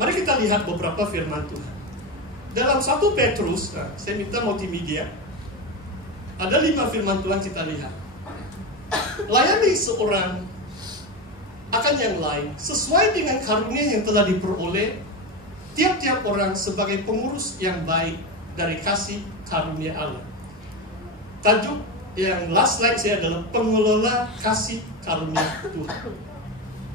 Mari kita lihat beberapa firman Tuhan. Dalam 1 Petrus, saya minta multimedia. Ada 5 firman Tuhan kita lihat. Layani seorang akan yang lain sesuai dengan karunia yang telah diperoleh tiap-tiap orang sebagai pengurus yang baik dari kasih karunia Allah. Tajuk yang last slide saya adalah pengelola kasih karunia Tuhan.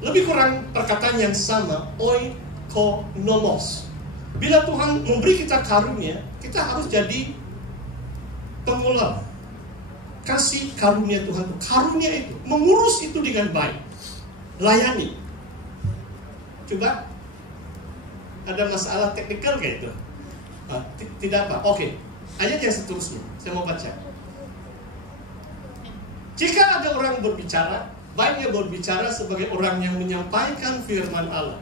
Lebih kurang perkataan yang sama, oikonomos. Bila Tuhan memberi kita karunia, kita harus jadi pengelola kasih karunia Tuhan. Karunia itu, mengurus itu dengan baik. Layani. Coba, ada masalah teknikal kayak itu? Tidak apa. Oke, ayat yang seterusnya saya mau baca. Jika ada orang berbicara, baiknya berbicara sebagai orang yang menyampaikan firman Allah.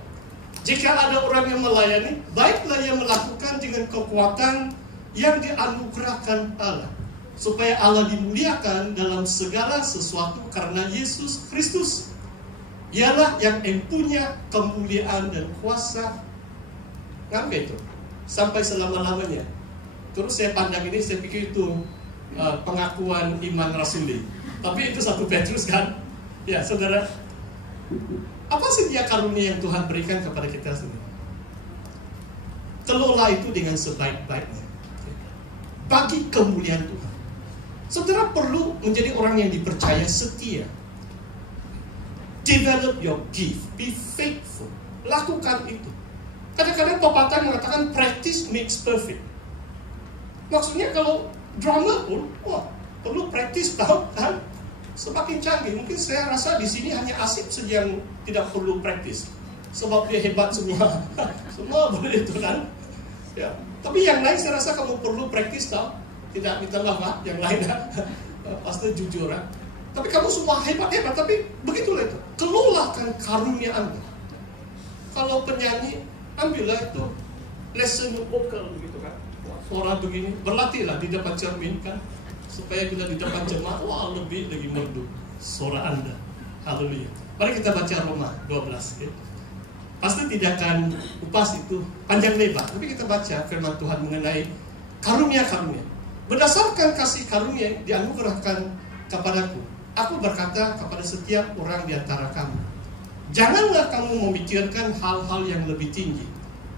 Jika ada orang yang melayani, baiklah ia melakukan dengan kekuatan yang dianugerahkan Allah, supaya Allah dimuliakan dalam segala sesuatu karena Yesus Kristus. Ialah yang empunya kemuliaan dan kuasa. Kenapa itu? Sampai selama-lamanya. Terus saya pandang ini, saya pikir itu pengakuan iman rasuli. Tapi itu 1 Petrus kan? Ya, saudara. Apa sih dia karunia yang Tuhan berikan kepada kita sendiri? Kelola itu dengan sebaik-baiknya. Bagi kemuliaan Tuhan. Saudara perlu menjadi orang yang dipercaya setia. Develop your gift. Be faithful. Lakukan itu. Kadang-kadang pepatah mengatakan practice makes perfect. Maksudnya kalau drama pun, perlu practice tahu kan? Semakin canggih. Mungkin saya rasa di sini hanya Asif saja yang tidak perlu praktis, sebab dia hebat semua. Semua boleh itu kan. Ya. Tapi yang lain saya rasa kamu perlu praktis tahu. Tidak minta maaf, yang lain pasti jujur. Tapi kamu semua hebat-hebat. Tapi begitulah itu. Kelolakan karunia Anda. Kalau penyanyi, ambillah itu lesson vokal begitu kan. Suara begini, berlatihlah di depan cermin kan. Supaya bila di depan jemaat, lebih lagi merdu suara Anda. Haleluya. Mari kita baca Roma 12. Okay? Pasti tidak akan upas itu panjang lebar. Tapi kita baca firman Tuhan mengenai karunia-karunia. Berdasarkan kasih karunia dianugerahkan kepadaku, aku berkata kepada setiap orang di antara kamu, janganlah kamu memikirkan hal-hal yang lebih tinggi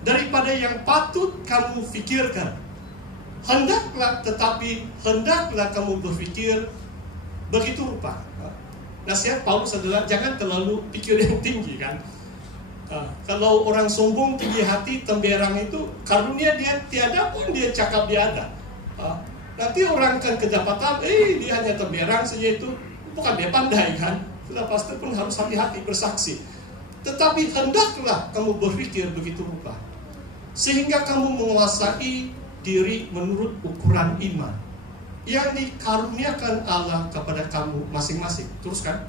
daripada yang patut kamu pikirkan. Hendaklah kamu berpikir begitu rupa. Nasihat Paulus adalah jangan terlalu pikir yang tinggi kan. Kalau orang sombong, tinggi hati, temberang itu karunia dia tiada pun dia cakap dia ada. Nanti orang akan kedapatan, dia hanya temberang saja itu, bukan dia pandai kan. Sudah pasti pun harus hati-hati bersaksi. Tetapi hendaklah kamu berpikir begitu rupa, sehingga kamu menguasai diri menurut ukuran iman yang dikaruniakan Allah kepada kamu masing-masing. Teruskan.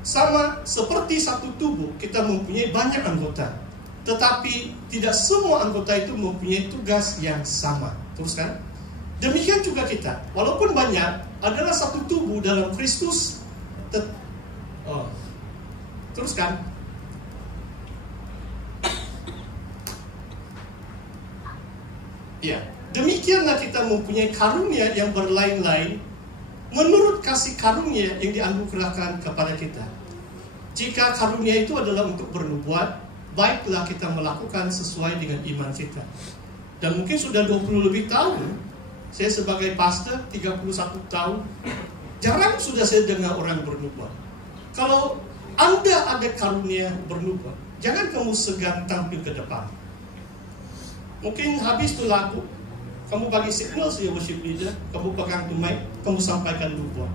Sama seperti satu tubuh, kita mempunyai banyak anggota, tetapi tidak semua anggota itu mempunyai tugas yang sama. Teruskan. Demikian juga kita, walaupun banyak, adalah satu tubuh dalam Kristus. Teruskan. Ya, demikianlah kita mempunyai karunia yang berlain-lain menurut kasih karunia yang dianugerahkan kepada kita. Jika karunia itu adalah untuk bernubuat, baiklah kita melakukan sesuai dengan iman kita. Dan mungkin sudah 20 lebih tahun, saya sebagai pastor 31 tahun, jarang sudah saya dengar orang bernubuat. Kalau Anda ada karunia bernubuat, jangan kamu segan tampil ke depan. Mungkin habis tu lagu, kamu bagi signal saya worship leader, kamu pegang tu mic, kamu sampaikan nubuat.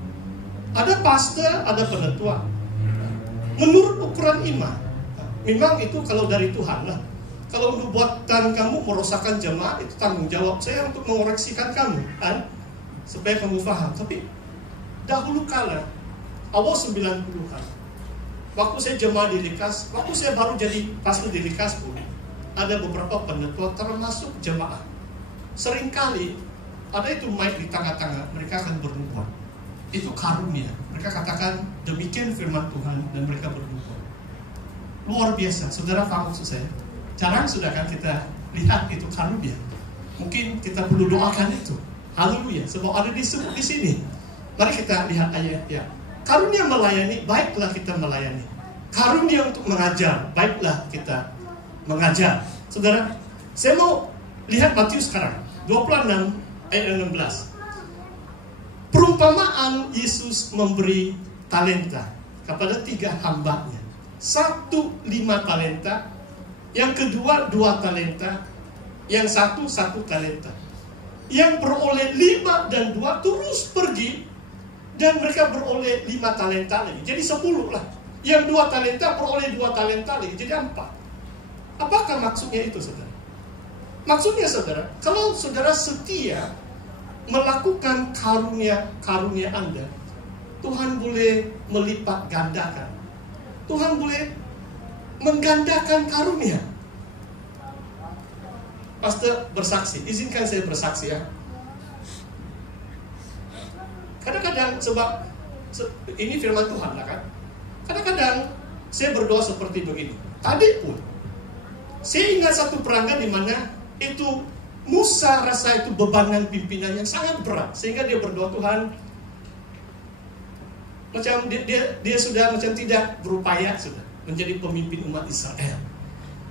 Ada pastor, ada penetua. Menurut ukuran iman. Memang itu kalau dari Tuhan lah. Kalau nubuatan kamu merosakkan jemaat, itu tanggung jawab saya untuk mengoreksikan kamu, kan? Supaya kamu faham. Tapi dahulu kala, awal 90-an, waktu saya jemaat di Likas, waktu saya baru jadi pastor di Likas pun, ada beberapa penetua termasuk jemaah. Seringkali ada itu mic di tengah-tengah, mereka akan bernubuat. Itu karunia. Mereka katakan demikian firman Tuhan dan mereka bernubuat. luar biasa. Saudara paham maksud saya? Jarang sudah kan kita lihat itu karunia. Mungkin kita perlu doakan itu. Haleluya, sebab ada disebut di sini. Mari kita lihat ayat ya. Karunia melayani, baiklah kita melayani. Karunia untuk mengajar, baiklah kita mengajar. Saudara, saya mau lihat Matius sekarang 26 ayat 16. Perumpamaan Yesus memberi talenta kepada 3 hambanya. 1 5 talenta, yang kedua 2 talenta, yang satu 1 talenta. Yang beroleh 5 dan 2 terus pergi, dan mereka beroleh 5 talenta lagi. Jadi 10 lah. Yang 2 talenta beroleh 2 talenta lagi, jadi 4. Apakah maksudnya itu, saudara? Maksudnya, saudara, kalau saudara setia melakukan karunia Anda, Tuhan boleh melipat gandakan. Tuhan boleh menggandakan karunia. Pastor bersaksi, izinkan saya bersaksi ya. Kadang-kadang sebab ini firman Tuhan lah kan. Kadang-kadang saya berdoa seperti begini. Tadi pun saya ingat satu perangkat di mana itu Musa rasa itu bebanan pimpinan yang sangat berat, sehingga dia berdoa, Tuhan, macam dia sudah macam tidak berupaya sudah menjadi pemimpin umat Israel.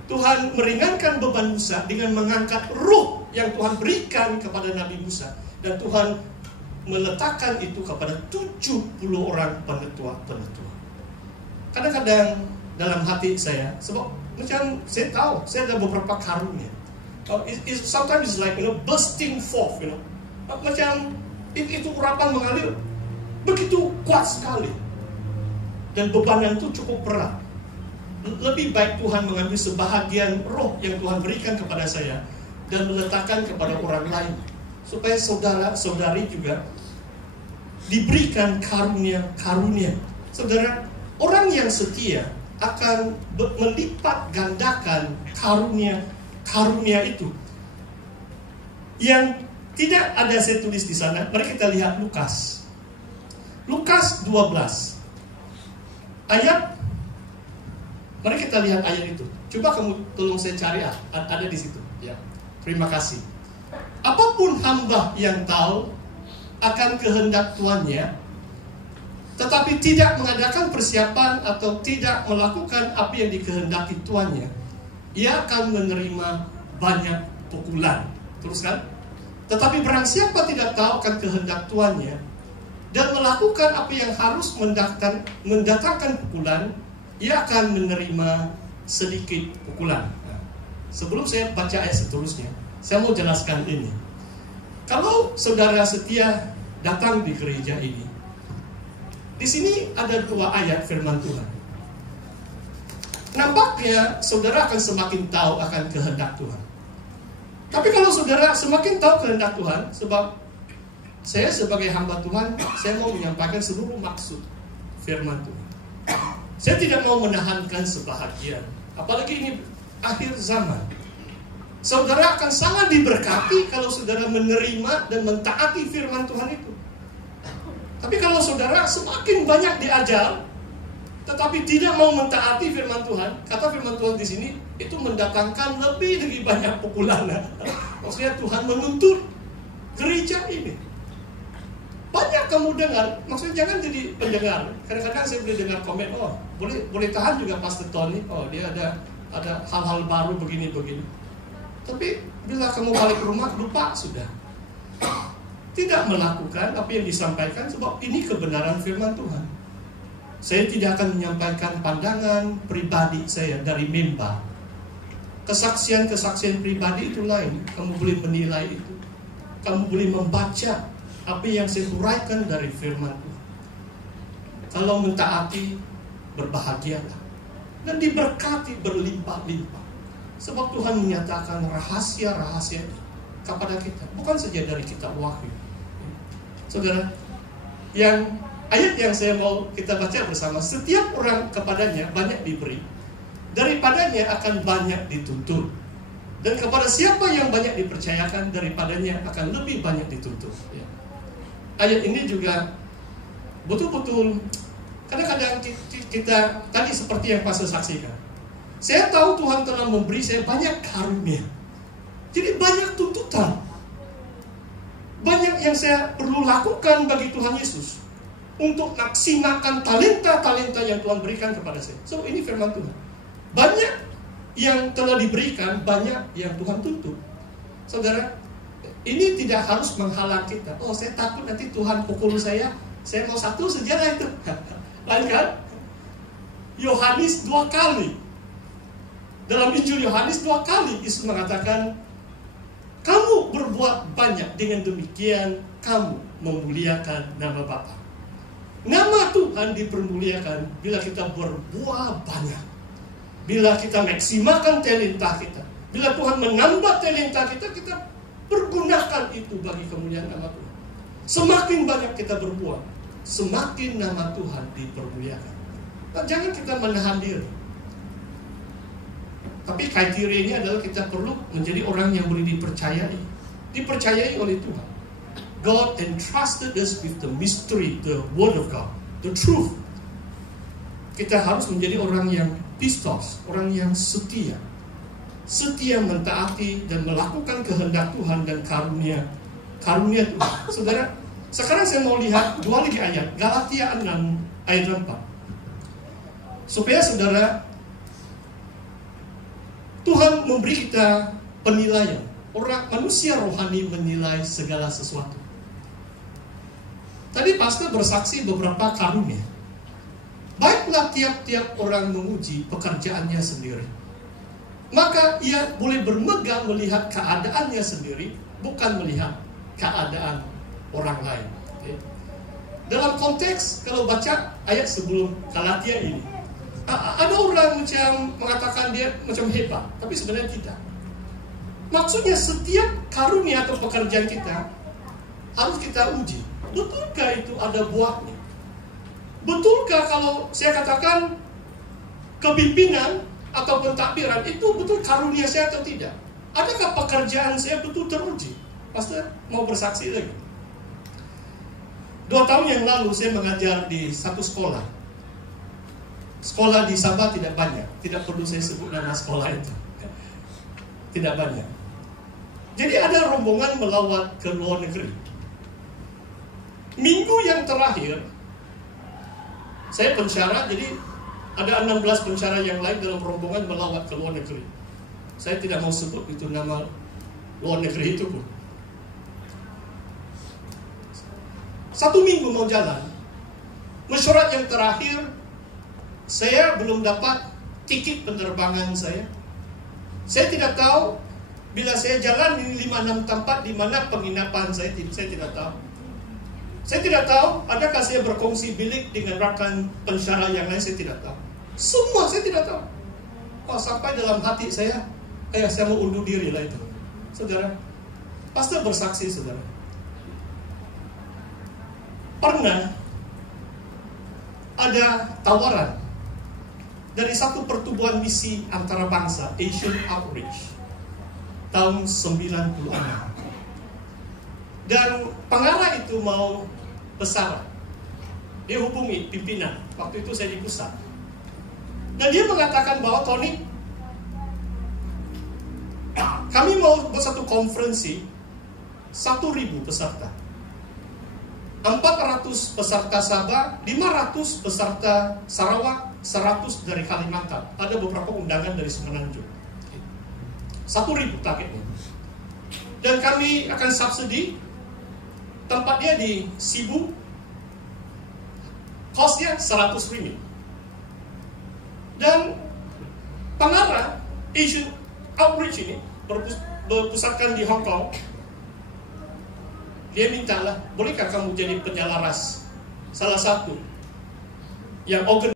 Tuhan meringankan beban Musa dengan mengangkat ruh yang Tuhan berikan kepada Nabi Musa, dan Tuhan meletakkan itu kepada 70 orang penetua. Kadang-kadang dalam hati saya, sebab macam saya tahu saya ada beberapa karunia. Sometimes it's like bursting forth, macam itu urapan mengalir begitu kuat sekali, dan bebanan itu cukup berat. Lebih baik Tuhan mengambil sebahagian roh yang Tuhan berikan kepada saya dan meletakkan kepada orang lain, supaya saudara-saudari juga diberikan karunia. Saudara, orang yang setia akan melipat gandakan karunia itu. Yang tidak ada saya tulis di sana. Mari kita lihat Lukas 12 ayat. Mari kita lihat ayat itu. Coba kamu tolong saya cari, ada di situ ya. Terima kasih. Apapun hamba yang tahu akan kehendak tuannya, tetapi tidak mengadakan persiapan atau tidak melakukan apa yang dikehendaki tuannya, ia akan menerima banyak pukulan. Teruskan. Tetapi barang siapa tidak tahu akan kehendak tuannya dan melakukan apa yang harus mendatangkan pukulan, ia akan menerima sedikit pukulan. Nah, sebelum saya baca ayat seterusnya, saya mau jelaskan ini. Kalau saudara setia datang di gereja ini, di sini ada 2 ayat firman Tuhan. Nampaknya saudara akan semakin tahu akan kehendak Tuhan. Tapi kalau saudara semakin tahu kehendak Tuhan, sebab saya sebagai hamba Tuhan, saya mau menyampaikan seluruh maksud firman Tuhan. Saya tidak mau menahankan sebahagian, apalagi ini akhir zaman. Saudara akan sangat diberkati kalau saudara menerima dan mentaati firman Tuhan itu. Tapi kalau saudara semakin banyak diajar, tetapi tidak mau mentaati firman Tuhan, kata firman Tuhan di sini, itu mendatangkan lebih banyak pukulan. Maksudnya Tuhan menuntut gereja ini. Banyak kamu dengar, maksudnya jangan jadi pendengar. Kadang-kadang saya boleh dengar komen, oh boleh tahan juga Pastor Tony, oh dia ada hal-hal baru begini. Tapi bila kamu balik rumah, lupa sudah. Tidak melakukan apa yang disampaikan, sebab ini kebenaran firman Tuhan. Saya tidak akan menyampaikan pandangan pribadi saya dari mimbar. Kesaksian-kesaksian pribadi itu lain. Kamu boleh menilai itu. Kamu boleh membaca apa yang saya uraikan dari firman Tuhan. Kalau mentaati, berbahagialah dan diberkati berlimpah-limpah. Sebab Tuhan menyatakan rahasia-rahasia kepada kita, bukan saja dari kitab Wahyu. Saudara, ayat yang saya mau kita baca bersama, setiap orang kepadanya banyak diberi, daripadanya akan banyak dituntut, dan kepada siapa yang banyak dipercayakan, daripadanya akan lebih banyak dituntut. Ayat ini juga betul-betul kadang-kadang kita tadi seperti yang Pastor saksikan, Saya tahu Tuhan telah memberi saya banyak karunia. Jadi banyak tuntutan. Banyak yang saya perlu lakukan bagi Tuhan Yesus untuk maksimalkan talenta-talenta yang Tuhan berikan kepada saya. So, ini firman Tuhan. Banyak yang telah diberikan, banyak yang Tuhan tuntut. Saudara, ini tidak harus menghalang kita. Oh, saya takut nanti Tuhan pukul saya mau satu sajalah itu. Lain kan? Yohanes 2 kali. Dalam Injil Yohanes 2 kali Yesus mengatakan, kamu berbuat banyak, dengan demikian kamu memuliakan nama Bapa. Nama Tuhan dipermuliakan bila kita berbuat banyak. Bila kita maksimalkan talenta kita. Bila Tuhan menambah talenta kita, kita pergunakan itu bagi kemuliaan nama Tuhan. Semakin banyak kita berbuat, semakin nama Tuhan dipermuliakan. Nah, jangan kita menahan diri. Tapi kriteria ini adalah kita perlu menjadi orang yang boleh dipercayai. Dipercayai oleh Tuhan. God entrusted us with the mystery, the word of God, the truth. Kita harus menjadi orang yang pistos, orang yang setia. Setia mentaati dan melakukan kehendak Tuhan dan karunia Tuhan. Saudara, sekarang saya mau lihat dua lagi ayat, Galatia 6 ayat 4. Supaya saudara, Tuhan memberi kita penilaian. Orang manusia rohani menilai segala sesuatu. Tadi pastor bersaksi beberapa karunia. Baiklah tiap-tiap orang menguji pekerjaannya sendiri. Maka ia boleh bermegang melihat keadaannya sendiri, bukan melihat keadaan orang lain. Okay. Dalam konteks, kalau baca ayat sebelum Galatia ini, ada orang macam mengatakan dia macam hebat, tapi sebenarnya tidak. Maksudnya setiap karunia atau pekerjaan kita harus kita uji. Betulkah itu ada buahnya? Betulkah kalau saya katakan kepimpinan atau pentakbiran itu betul karunia saya atau tidak? Adakah pekerjaan saya betul teruji? Pastor mau bersaksi lagi. 2 tahun yang lalu saya mengajar di satu sekolah. Sekolah di Sabah tidak banyak. Tidak perlu saya sebut nama sekolah itu. Tidak banyak. Jadi ada rombongan melawat ke luar negeri. Minggu yang terakhir, saya pensyarah, jadi ada 16 pensyarah yang lain dalam rombongan melawat ke luar negeri. Saya tidak mau sebut itu nama luar negeri itu pun. 1 minggu mau jalan. Mesyuarat yang terakhir, saya belum dapat tiket penerbangan saya. Saya tidak tahu bila saya jalan di 5-6 tempat di mana penginapan saya tidak tahu. Saya tidak tahu adakah saya berkongsi bilik dengan rakan pensyarah yang lain, saya tidak tahu. Semua saya tidak tahu. Oh, sampai dalam hati saya mau undur diri lah itu. Saudara, pastor bersaksi saudara. Pernah ada tawaran dari satu pertubuhan misi antara bangsa, Asian Outreach, tahun 96. Dan pengarah itu mau besar. Dia hubungi pimpinan. Waktu itu saya di pusat. Dan dia mengatakan bahwa Tony, kami mau buat satu konferensi 1.000 peserta. 400 peserta Sabah, 500 peserta Sarawak, 100 dari Kalimantan. Ada beberapa undangan dari Semenanjung. 1.000 targetnya. Dan kami akan subsidi. Tempatnya di Sibu. Kosnya 100 ringgit. Dan pengarah Asian Outreach ini berpusatkan di Hong Kong. Dia mintalah, bolehkah kamu jadi penyalaras salah satu yang